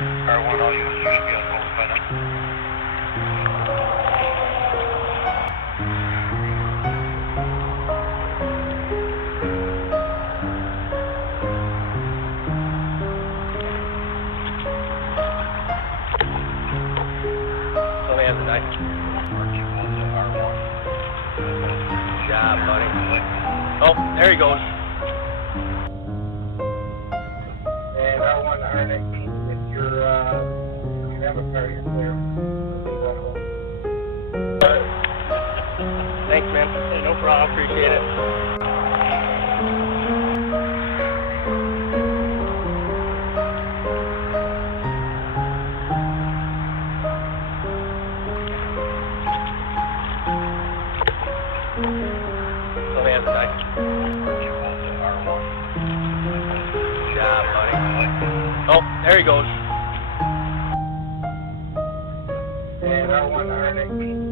R1, all you should be on hold by now. Job, buddy. Oh, there he goes. And R1 to R19, if you have a car, you're clear. Thanks, man. Hey, no problem. Appreciate it. Oh, man, nice. Job, buddy. Oh, there he goes. And R1 to R19.